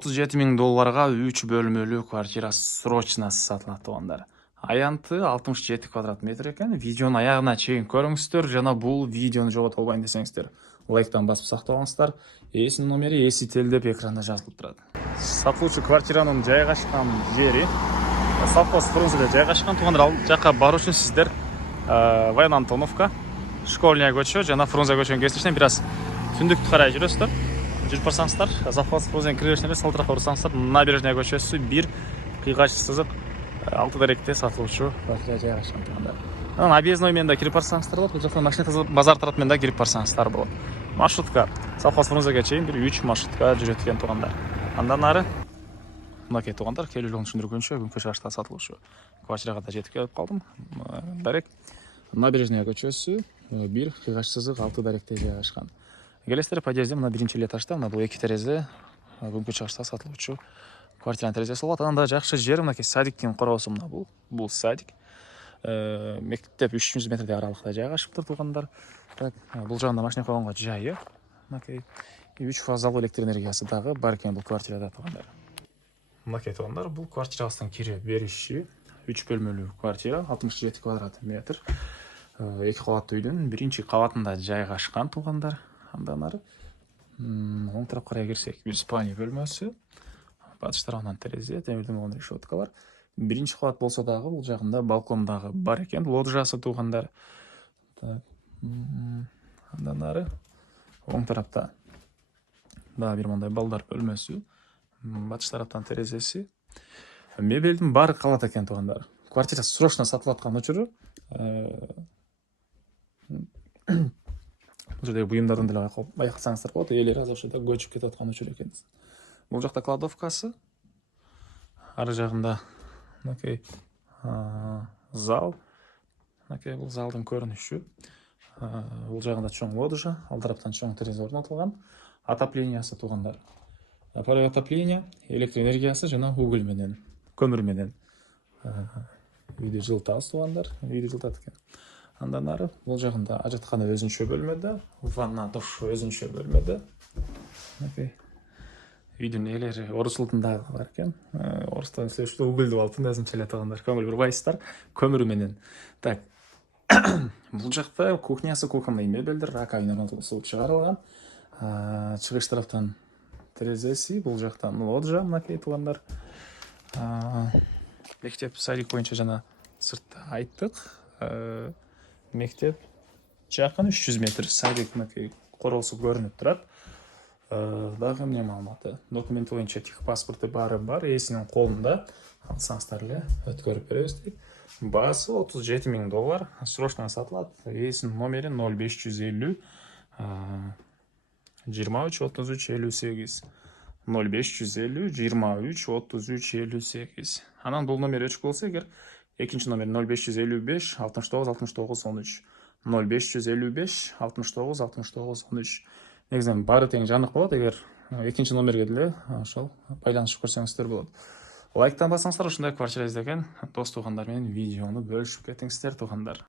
$37.000 3 бөлмөлүү квартира срочно сатылат туугандар. Аянты 67 квадрат метр экен. Видеону аягына чейин көрүңүздөр жана бул видеону жогото албайын десеңиздер, лайктан басып сактабаңыздар. Эсинин номери Эсител деп экранда жазылып турат. Сатылуучу квартиранын жайгашкан жери совхоз Фрунзеде жайгашкан туугандар. Ал жака баруу үчүн сиздер Воен Антоновка, Школьная көчө жана Фрунзе көчөнүн кесиштен бир аз түндүктү карай жүрөсүздөр. Жүрүп барсаңыздар, совхоз Фрунзенин киреберишинде салтыракка урсаңыздар, Набережная көчөсү 1 кыйгач сызык 6 даректе сатылуучу квартира жайгашкан туугандар. Анан объездной менен да кирип барсаңыздар болот, бул жактан машина базар тарап менен да кирип барсаңыздар болот. Маршрутка совхоз Фрунзеге чейин бир 3 маршрутка жүрөт экен туугандар. Андан ары мынакей туугандар, келүүлөрүн түшүндүргөнчө күнкө чыгышта сатылуучу квартирага да жетип келип калдым. Дарек Набережная көчөсү 1 кыйгач сызык 6 даректе жайгашкан. Келесиздер подъездде мына биринчи этажда мына бул 2 терезе күнкө чыгышта сатылуучу квартиранын терезеси болот. Анан да жакшы жери мынакей садиктин короосу мына бул садик. Мектеп 300 метрдей аралыкта жайгашыптыр туугандар. Бул жагында машина койгонго жайы. Мынакей 3 фазалуу электр энергиясы дагы бар экен бул квартирада туугандар. Мынакей туугандар, бул квартирабыздын кире бериши 3 бөлмөлүү квартира, 67 квадрат метр. 2 кабаттуу үйдүн биринчи кабатында жайгашкан туугандар. Андан ары оң тарапка карай кирсек, бир спальня бөлмөсү, батыш тарабынан терезе, темирден болгон решеткалар. Биринчи кабат болсо дагы бул жагында балкон дагы бар экен, лоджиясы туугандар. Андан ары оң тарапта дагы бир мындай балдар бөлмөсү, батыш тараптан терезеси. Мебелдин баары калат экен туугандар. Квартира срочно сатылып аткан учуру бул жердеги буюмдардын деле байкасаңыздар болот, ээлери азыр ошодо көчүп кетип аткан учур экен. Бул жакта кладовкасы, ары жагында мынакей зал. Мынакей бул залдын көрүнүшү. Бул жагында чоң лоджия, ал тараптан чоң терезе орнотулган. Отоплениясы туугандар. Паровой отопление, электр энергиясы жана уголь менен, көмүр менен үйдү жылытабыз туугандар, үйдү жылытат экен. Андан ары бул жагында ажаткана өзүнчө бөлмөдө, ванна, душ өзүнчө бөлмөдө. Мынакей үйдүн ээлери орус улутунда бар экен. Орустан сөзчү угольду алып өзүнчө эле туугандар, көңүл бурбайсыздар, көмүрү менен. Так. Бул жакта кухнясы, кухонный мебелдер, раковина суу чыгарылган. Чыгыш тараптан терезеси, бул жактан лоджия мынакей туугандар. Мектеп садик боюнча жана сыртта айттык. Мектеп жакын 300 метр, садик мынакей короосу көрүнүп турат. Дагы эмне маалыматы? Документи боюнча техпаспорты баары бар, ээсинин колунда. Алсаңыздар эле өткөрүп беребиз дейт. Баасы $37.000, срочно сатылат. Ээсинин номери 0550 23 33 58. 0550 23 33 58. Анан бул номер өчүк болсо эгер, экинчи номер 0555 69 69 13. 0555 69 69 13. Негизинен баары тең жанык болот, эгер экинчи номерге деле ошол байланышып көрсөңүздөр болот. Лайктан бассаңыздар, ушундай квартира издеген дос туугандар менен видеону бөлүшүп кетиңиздер туугандар.